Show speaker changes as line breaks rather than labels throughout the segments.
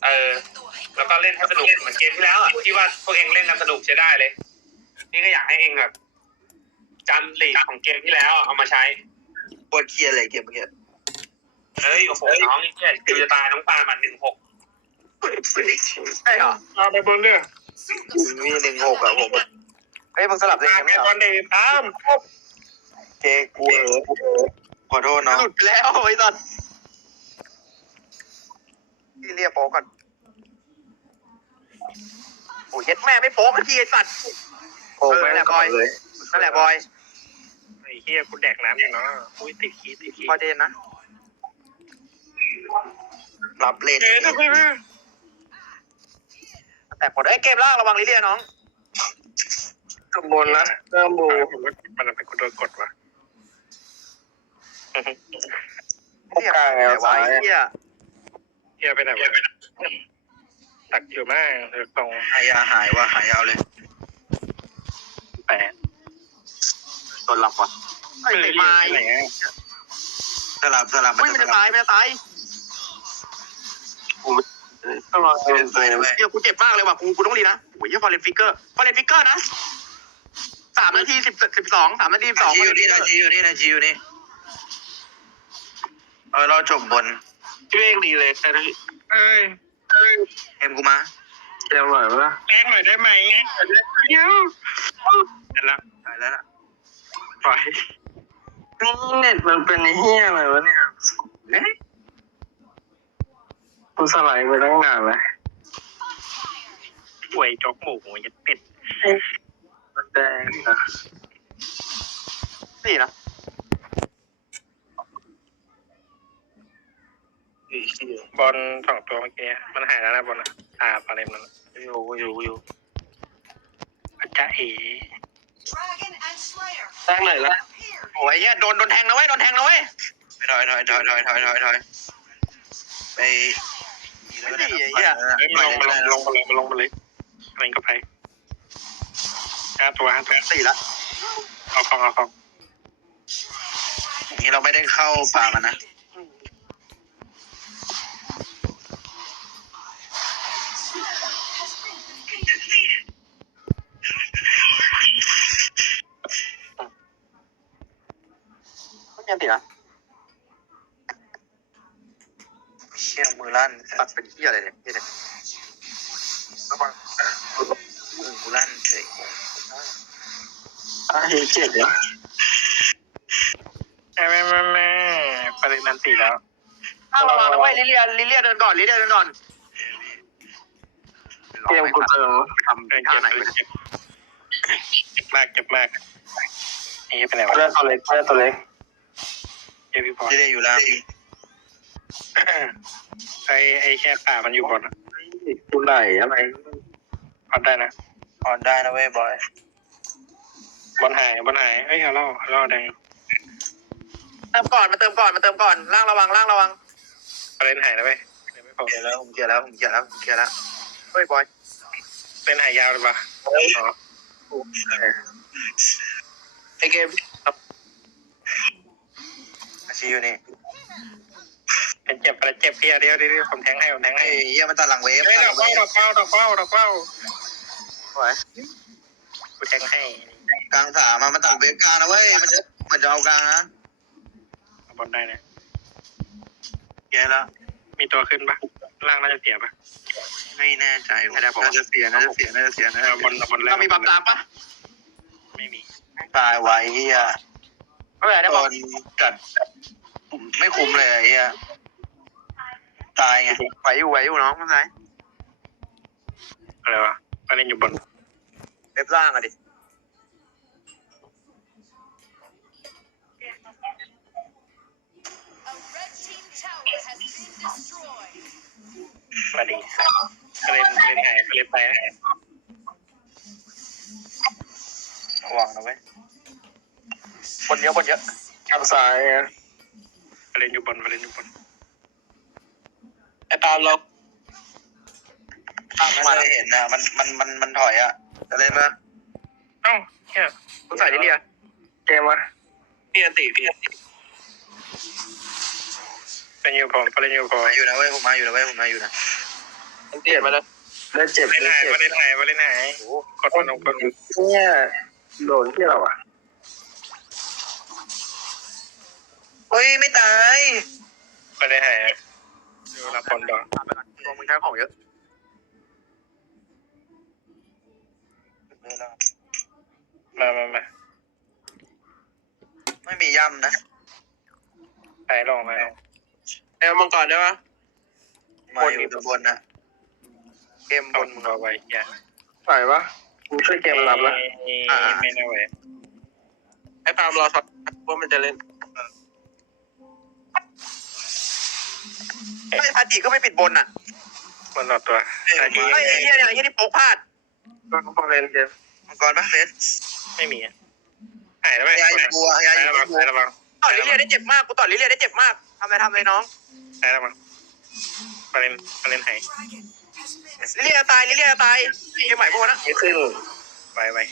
เออแล้วก็เล่นให้สนุกเหมือนเกมที่แล้วอ่ะที่ว่าพวกเองเล่นกันสนุกใช้ได้เลยนี่ก็อยากให้เองแบบจำลีกของเกมที่แล้วเอามาใช้
ปวดเคลียร์อะไรเกมเมื่อกี้
เฮ้ยโอ้โหน้องนี่คือจะตายน้องปามัน
ใช่เหรอ
เอาไปบนเนี่ย
มี16อะผมเฮ้ยมึงสลับเลย
กันไม่เหรอตอนเด็กตาม
เกกูขอโทษเนาะหลุดแล้วไอ้ตอนพี่เรียกโป๊กก่อนโอ้ยเย็ดแม่ไม่โป๊กทีไอ้สัตว์นั่นแหละบอยนั่นแหละบอย
ไอ้เหี้ยกูแดกน้ำอยู่เนาะอุ้ยติดขี้
พอเดนนะรับเลนแต่หมดไอ้เกมล่างระวังลิเลียน้อง
ข้างบนนะเริ่มบูมันเป็นคนโดนกดว่ะ
พวกกลางไงวะเ
ฮียไปไหนวะตักอยู่มากตรง
หายาหายว่ะหายาวเลย
8
โดนหลับว่ะไอ้ไม้สลับ
ไม่จะตาย
ต้องรอเป็นไปนะเว้ย
กูเจ็บมากเลยว่ะกูต้องรีนะโอ้ยฟอร์เรนฟิกเกอร์นะ3 นาที 12 3 นาที 12
อยู่นี่นะจีอยู่นี่เราจบบน
ที่เองดีเลยแต่เอ้ย
เอ็มกูมา
แรงหน่อยวะแรงหน่อยได้ไหมเดี๋ยวแล้ว
ตายแล้วล่ะ
ปล่อยเน็ตมันเป็นเหี้ยอะไรวะเนี่ยกูสไลด์ไปตั้งนานเลยป่วยจกหมูยัดเป็ดมันแดงนะ
นี่นะ
บอล2 ตัวเมื่อกี้มันหายแล้วนะบอลอะไรมัน
อยู่
อาจารย์
แทงเลยละโอ้ยเนี่ยโดนแทงนะเว้ย
ไปถอยไป
ไม่ดี
เหี้ยลงมาเลยอะไรก็ไป5 ตัว
4ละ
เอาของ
นี้เราไม่ได้เข้าป่ามันนะ
ยังติดนะ
เชี่ยมือลั่น
ตัดเป็นเหี้ยอะไรเนี่ย
ระวังกูลั่นเฉย
เจ็บเลยแม่ปริมาณตีแล้ว
ระวังนะเว้ยลิเลียเดินก่อน
เกมกูเติมทำเป็นท่าไหนเจ็บมากนี่เป็นไรวะตัวเล็กเจพี่บอล
ได้อยู่แล้ว
ไอ้แค่ป่ามันอยู่บน
กูไหลอะไร
ออนได้นะ
เว้ยบอย
บอลหายเฮ้ยเอาล่อแดง
เติมก่อนมาเติมก่อนล่างระวัง
เล่นหายแล้วเว้ย
ไม่พอผมเกียร์แล้ว
เฮ้ยบอย
เล่นหายยาวเลยปะ
ไอเกมอาชีอยู่นี่
เป็นเจ็บเพียเดียวผมแทงให้
เยี่ยมันตัดหลังเวฟ
ดอกเป้า
สวย
กูแทงให้
กลาง3มันตัดเวฟกลางนะเว้ยมันจะเอากลางนะ
บอลได้นะ
แย่แล้ว
มีตัวขึ้นปะล่างน่าจะเสียปะ
ไม่แน่ใจน่าจะเสียนะ
บอล
เรามีบัฟตามปะ
ไม่มี
ตายไว้เฮีย
โด
นจัดไม่คุ้มเลยเฮียตายไง
ไหวอยู่น้องไม่เป็นไร
อะไรวะไปเล่นอยู่บน
เว็บล่างอะดิ
มาดิเล่นหายเล่นไป
ระวังนะเว้ย
คนเยอะ
ทางซ้ายเล่นอยู่บน
ไอ้ตาเรา
มาได้เห็นนะมันถอยอ่ะจะเล่นไหม
เอ้าเนี่ย
กูใส่ลิเลีย
เกมวะพี่ตีเป็นอยู่ผมเล่นอยู่ผม
อยู่นะเว้ยผมมาอยู่นะ
มันเปลี่ยนมาแล้วเล่นเจ็บ
เล่นไหนมาเล่นไหนมาเล่นไหนโอ้กดมันลงกด
เนี่ยโดนที่เราอ่ะ
เฮ้ยไม่ตาย
มาเล่นไหนดูรับบอลดอก
ตัวมึงใช้ของเยอะ
มา
ไม่มีย่ำนะ
ไปลงมาลง
เอามังกรได้ปะ
มาอยู่บนน่ะเกมบ
เอา
น
มึงเอาไว้อย่า
ไหวปะกูช่วยเกมรับละ
ไม่น่าไหว
ไอ้ปาล์มรอสักว่ามันจะเล่น
ไม่ทาจิก็ไม่ปิดบนอ่ะ
มันหลอดตัว
ไอ้เหี้ยเนี่ยไอ้เหี้ยนี่โป๊กพลาด
ก็พอเล่นเกม
มังกรปะเฟส
ไม่มีหายแล้วไหม
ยายกลัวยาย
ระวัง
กลัว
ระวัง
ต่อลิเลียได้เจ็บมากกูต่อลิเลียได้เจ็บมากทำเลยน้อง
ระวังมาเล่นไหน
ลิเลียตายลิเลียตายเกมใหม่พวกนะ
ไม่ขึ้น
ไว้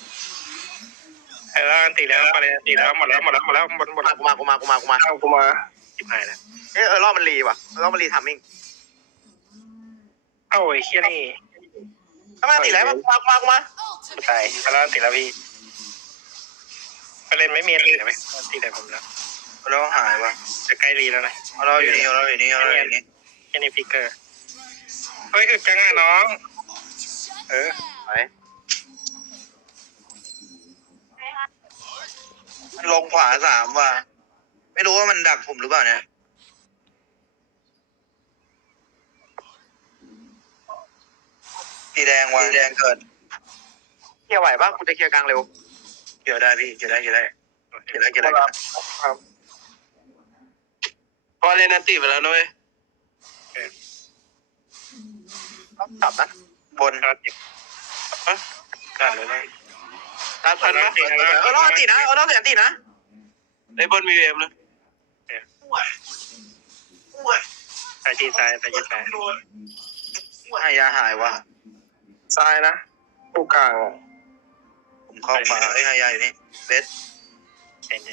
แล้วตีแล้วมาเล่นตีแล้วหมดแล้วหมด
มา
แล้ว
กูมา
เอากูมา
จิบหายแล้ว
รอบมันรีว่ะรอบมันรีทำมิ่ง
เอ้าไอ้เชี่ยนี่
ทำไมติดแล้วมา
ตายแล้วตีแล้วพี่มาเล่นไม่มีตีเลยไหมตีเลยผมแล้ว
เราหายว่ะ
จะใกล้รีแล้วนะ
เราอยู่นี่
แค่นี้ฟิกเกอร์เฮ้ยอึดจังอะน้อง
ไปลงขวา3ว่ะไม่รู้ว่ามันดักผมหรือเปล่าเนี่ยสีแดงว่ะสีแดงเกิดเคลียร์ไหวปะกูจะเคลียร์กลางเร็วเคลียร์ได้พี่เคลียร์ได้
พอเล่นนันตีไปแล้วด้วย
ต้องจับนะบน
ก็เจ็บกัดเลยนะ
ตามทันปะ
รอดตีนะรอดตีนะ
ไอ้บอลมีเวมนะ
ไปจีซ้าย
ให้ยาหายว่ะ
ซ้ายนะกูกลาง
ผมเข้ามาให้ยาอยู่นี่เบส
เห็น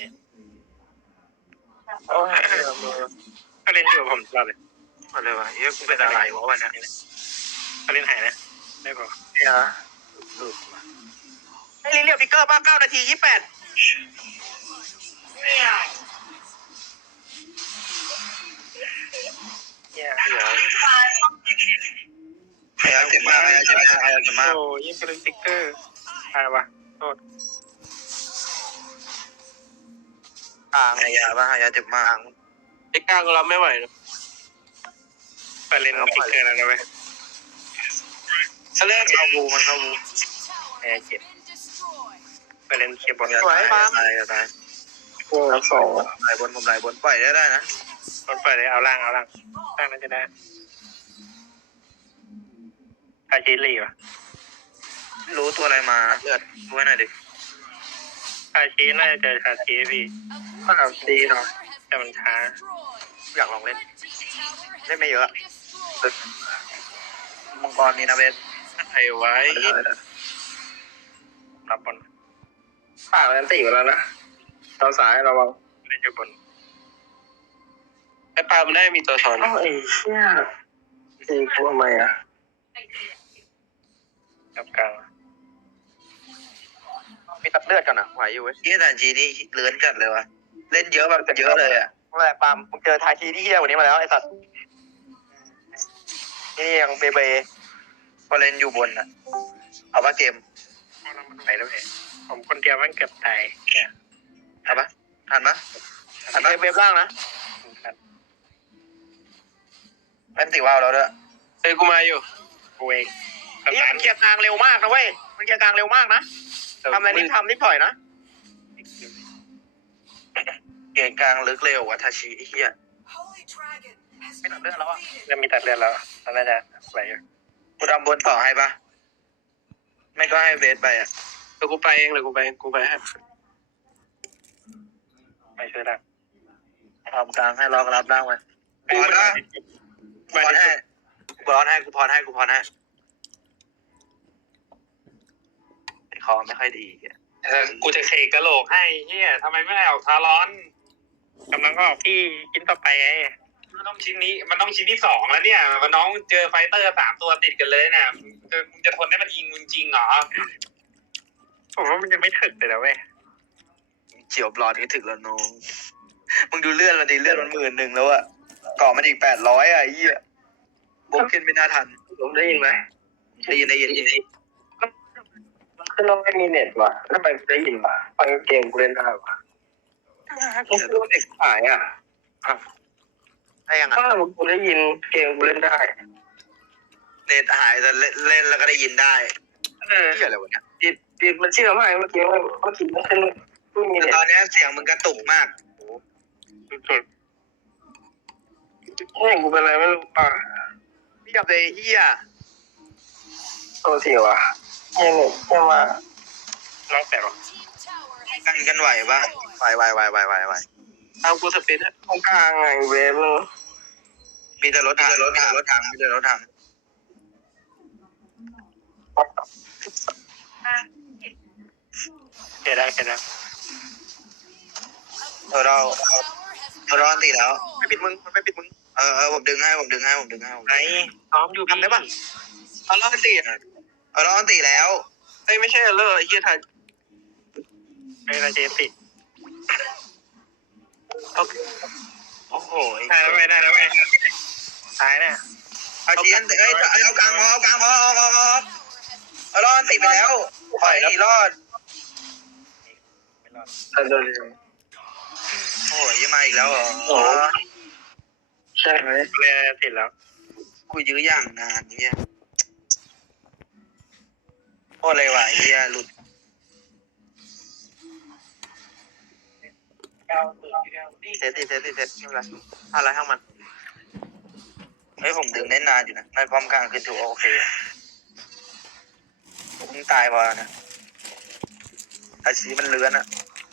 โอ้ย
ก็เล่นอยู่ผมตลอดเลย
มาเลยวะเฮ้ยกูเป็นอะไรวะวันนี้
ก็เล่นหายนะไม่พอ
เนี่ย
ให้ลิเลียฟิกเกอร์บ้าง9 นาที 28
เนี่ย
ให้ยาเจ็บมาก
โอ้ยิ่งเป็นฟิกเกอร์ตายวะโทษ
ให้ยาเจ็บมาก
ไอ้กลางเราไม่ไหวนะ
ไปเล่นฟิกเกอร์แล้วนะเว้ย
ถ้าเล่น
เข้าบูมันเข้าบู
แอบเจ็บไปเล่นเคบอล
สวยมากตาย
กูรับสอง
ไหลบนผมไหลบนปล่อยได้นะ
คนเปิดเลยเอาล่างน่าจะได้อาชีรีวะ
ไม่รู้ตัวอะไรมาเลือดดูให้หน่อยดิ
อาชีน่าจะเจออาชีพี่
มากดีเนาะ
แต่มันช้า
อยากลองเล่นไม่เยอะมังกรนี่นะเบส
ไอ้ไว้
รับบอล
ปากนันตีไปแล้วนะตอนสายระวัง
เล่นอยู่บน
ไอ้ปลามันได้มีตัวสอนไอ้เชี่ยตีกูทำไมอ่ะ
กับกลาง
มีตัดเลือดกันอ่ะไหวอยู่เว้ยที่แต่จีนี่เลื้อนจัดเลยวะเล่นเยอะแบบเยอะเลยอ่ะเมื่อไหร่ปามมึงเจอทายทีที่เฮี้ยกว่านี้มาแล้วไอ้สัตว์นี่ยังเบพอเล่นอยู่บนอ่ะเอาปะเกม
ไปแล้วเองผมคนเดียวมันเกือบตายเนี่ย
เอาปะทันปะเว็บล่างนะเป็นติว่าวแล้วด้วย
ไอ้กูมาอยู่
กูเอง
นี่มันเคลียร์กลางเร็วมากนะเว้ยมันเคลียร์กลางเร็วมากนะทำอะไรนี่ทำนี่ปล่อยนะเก่งกลางลึกเร็วว่ะทาชิไอ้เหี้ยไม่ตัดเลือดแล้วอ่ะ
แล้วมีตัดเลือดแล้วน่าจะไหลอยู่
กูดำบนต่อให้ปะไม่ก็ให้เบสไปอ่ะ
เดี๋ยวกูไปเองกูไปให้
ไม่ช่วยได้
ทำกลางให้ล็อกรับล่างไว้พอนะพอให้กูพอให้คอไม่ค่อยดี
กูจะเขกกระโหลกให้เฮียทำไมไม่เอาทารอนกำลังก็ออกที่กินต่อไปไง
มันต้องชิ้นนี้มันต้องชิ้นที่2แล้วเนี่ยมันน้องเจอไฟเตอร์3ตัวติดกันเลยเนี่ยมึงจะทนได้มันยิงมึงจริงเหรอ
ผมว่ามันยังไม่ถึกเลยนะเว้ย
เฉียวบลอดนี่ถึงแล้วน้องมึงดูเลื่อนมันดิเลื่อนมัน11,000แล้วอะก่อมันอีก800อะไอ้เหี้ยบวกขึ้นไม่น่าทัน
ผมได้ยินไหม
ได้ยิน
คือเราไม่มีเน็ตว่ะทำไมได้ยินวะฟังเกมกูเล่นได้วะผมคิดว่าเด็กขายอ่ะ
ได้ยัง
ถ้ากูได้ยินเกมกูเล่นได้
เน็ตหายแต่เล่นแล้วก็ได้ยินได้
เออ
เหี้ยอะไรวะเนี่ย
จิตมันเชื่อมากเมื่อกี้มันขึ้นไม่มี
แต่
เน็ต
ตอนนี้เสียงมึงกระตุกมาก
สุดๆนี่กูเป็นอะไรไม่รู้อ่ะ
พี่กับเลยเหี้ย
ตัวเสียวอ่ะเนี่ยเน็ตเชื่อมากน้องแต่หรอ
กันไหวปะไหว
เอากูสเปซตรงกลางไงเวฟมึง
มีแต่รถถังมีแต่รถถัง
เกิดได้
เราอันตีแล้ว
ไม่ปิดมึงมันไม่ปิดมึง
ผมดึงให้
ไอ้ซ้อมอยู่
ทำได้ปะ
เราอันตีแล้ว
เฮ้ยไม่ใช่เลอไอ้เหี้ยทันไม่ละเจติโอ้โหได้แล้วไม่ตายเนี่ย
เอาเชียนเอากลางพอเราอันตีไปแล้วปล่อยรอด
เดิน
โอ้ยยังมาอีกแล้วเหรอ
ใช่ไหมเลยติดแล้ว
กูยื้ออย่างนานเนี่ยโคตรเลยว่ะเฮียหลุดเซตไม่เป็นไรอะไรข้างมันเฮ้ยผมดึงได้นานอยู่นะในป้อมกลางคือถือว่าโอเคผมตายพอนะอาชีมันเลื้อนอะ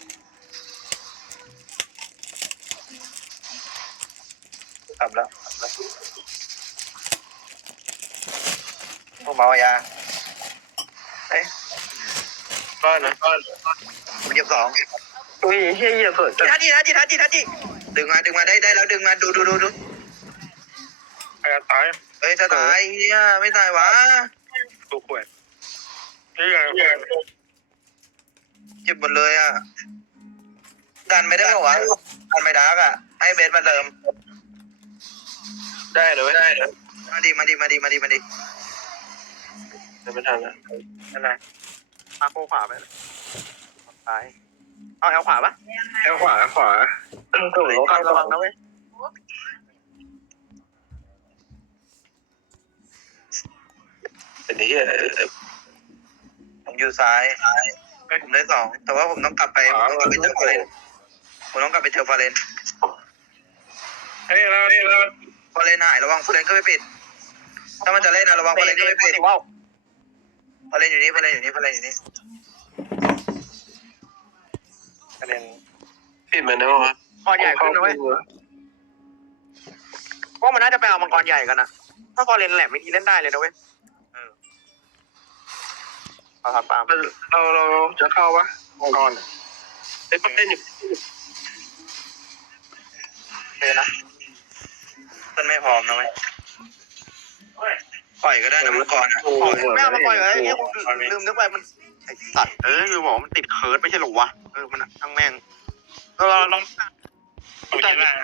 กลับแล้วพวกเมายาเอ้ย
ก้อนนะก้อน
ผมเหยียบ2
อุ้ยเฮียเหี้ยเปิด
ทัดดึงมาได้แล้วดึงมาดู
ไปตาย
เฮ้ยจะตายเฮียไม่ตายวะ
ตัวขวดเฮีย
เจ็บหมดเลยอ่ะกันไม่ได้หรอวะกันไม่ดักอ่ะให้เบสมาเติม
ได้เลยได้เลย
มาดี
เดี๋ยวไม่ทันแล้ว
อะไร
มาโคขวาไปตายเอาแอลขวาปะ
แล้วขวาถูก
ระวังนะเว้ย
เป็นเฮีย
ผมอยู่ซ้ายผมได้2แต่ว่าผมต้องกลับไปเจอฟาเรน
เฮ้ยแล้ว
ฟาเรนหายระวังฟาเรนก็ไม่ปิดถ้ามันจะเล่นนะระวังฟาเรนก็ไม่ปิด
ว้าว
ฟาเรนอยู่นี่
ประเด็นปิดเหมือนเดิมวะ
ก่อนใหญ่ขึ้นนะเว้ยเพราะมันน่าจะไปเอามังกรใหญ่กันนะถ้ากรเลนแหลมวิธีเล่นได้เลยนะเว้ยเอาทำตาม
เราจะเข้าปะก่อนเล่นเล่นอยู่
เลยนะ
มันไม่พร้อมนะเว้ยปล่อยก็ได้นะมังกรอ่ะ
ไม่เอามังกรเลยเนี่ยลืมนึกไปมันไอสัตว์คือบอกมันติดเคิร์ดไม่ใช่หรอวะมันทั้งแม่งเราลอง
ดูใจละ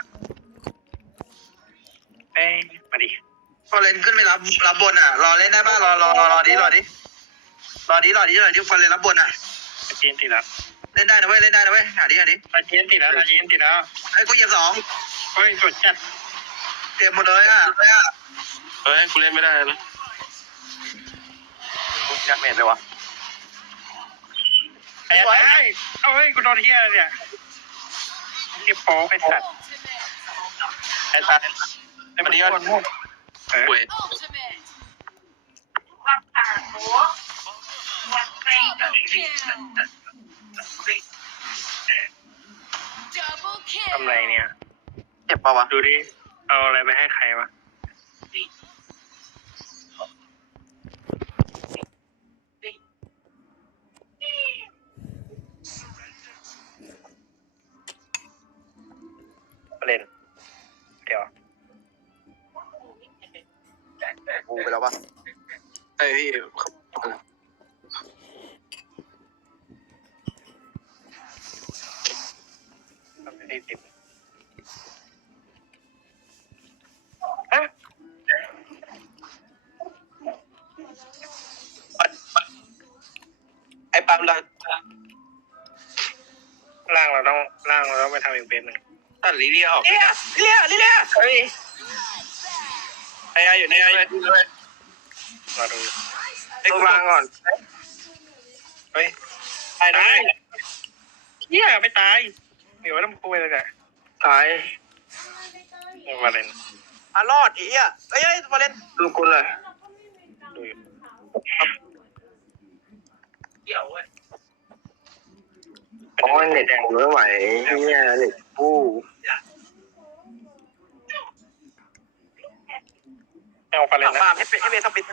เอ้ยมาดิ
ฟาเรนขึ้นไม่รับบนอ่ะรอเล่นได้ป่ะรอดิฟาเรนรับบนอ่ะ
อาชีนติดแล้ว
เล่นได้นะเว้ยหาดิ
อาชีนติดแล้ว
ไอ้กูเหยียบ
เฮ้ยกดจัด
2เก็บหมดเลยอ่ะ
เฮ้ยกูเล่นไม่ได้นะ
กูยัดเมทเลยวะ
ไอ้เฮ้ยกูโดนเฮียเนี่ยเก็บโป๊ไปสัตว์ไอ้สัตว์ไอ้มันยอดเว้ย ทำไรเนี่ย
เจ็บปะวะ
ดูดิเอาอะไรไปให้ใครวะเล่นเดี๋ยว
กูไปแล้วป่ะ
ไอ้พี่40ฮะไอ้ปั๊มล่างเราต้องไปทำอีกเป็นหนึ่งตัดลิเลียออกลิเลียเฮ้ยไอ้อยู่ในไอ้มาดูไอ้กูวางก่อนเฮ้ยตายได้เฮียไม่ตายเดี๋ยวต้องคุยเลยแกตายมาเล่น
รอดอีอ่ะเอ้ยมาเล่น
ดูกูเลยดูอยู่โอ้ยเน็ตกูไม่ไหวเนี่ยเน็ตกูเอาไปเลยนะ
มาให้เป็นให้เบสปิด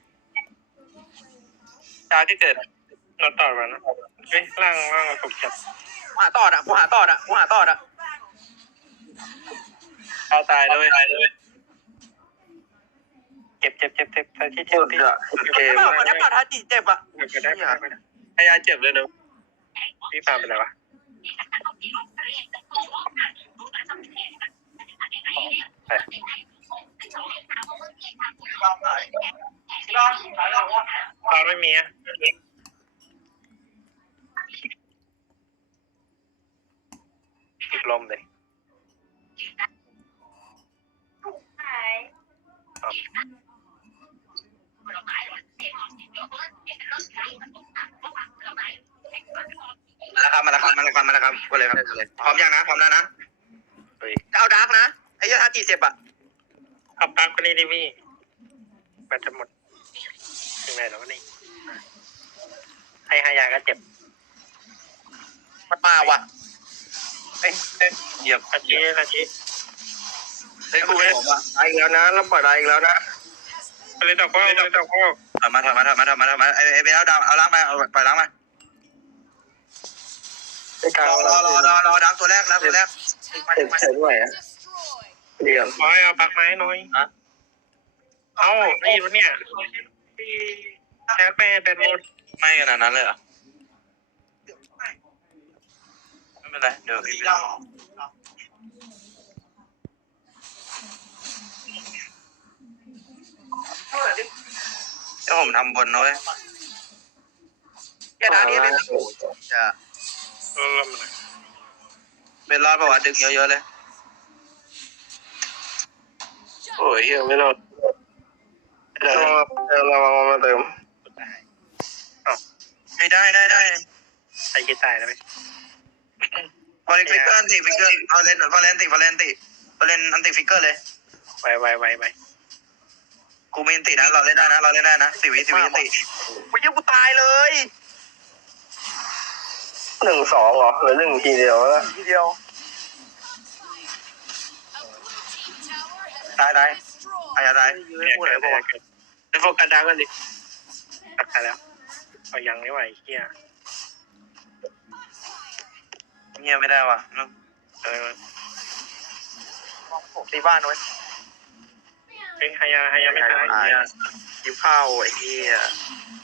ชาที่เกิดเราต่อกันนะเฮ้ยล่างสุกจัด
กูหาต่ออ่ะกูหาต่ออ่ะ
เอาตายเลยเจ็บที่เจ็บที่เกม
มันได้ปาดฮาจิเจ็บอ่ะ
ไม่ได้พยาเจ็บเลยนะพี่ตามไปไหนวะตอนไม่มีอ่ะติดลมเลย
มาแล้วครับก็เลยครับพร้อมยังนะพร้อมแล้วนะเอาดาร์กนะไอ้ยาจีเจ็บอ่ะ
เอาปักคนนี้ดิพี่แบตจะหมดถึงไหนแล้วนี่ให้ฮายาก็เจ็บ
มันมาว่ะ
เหยียบอาชีเฮ้ยกู
ไม่
ไม่
ผมอ่ะ
ตายอีกแล้วนะเราปล่อยตายอีกแล้วนะเลยตอกว่าถอยมา
ไอ้เบลดาวเอาล้างไปเอาไปล้างมารอดังตัวแรกแล้วตัวแรก
เจ็บใส่ด้วยอ่ะเดี๋ยวเอาปักไม้หน่อยเอานี่วะเนี่ยแค่แม่เป็นหมด
ไม่ขนาดนั้นเลยเหรอไม่เป็นไรเดี๋ยวพี่ผมทำบนนะเว้ยแค่นั้นนี่เป็นจะเป็นรอดประวัติดึงเยอะๆเลย
โอ้ยยังไม่รอดเรามาเติม
ไม่ได้
ใส่กีตายแล้วไหม
ฟอเรนฟิกเกอร์อันติฟิกเกอร์ฟอเรนอันติฟิกเกอร์เลย
ไว
กูมีอันตินะเราเล่นได้นะ10 วิอันติกูยังกูตายเลย
1-2เหรอหรือ1ทีเดียวนะ
ทีเดียว
ตายอาตาย
เนี่ยไปโฟกัสดาวกันดิตัดไปแล้วเอายังไม่ไหวเฮีย
เงียบไม่ได้ว่ะ
ตีบ้านไว้
เฮ้ยฮายาไม่ตาย
ยิบเข้าไอ้เหี้ย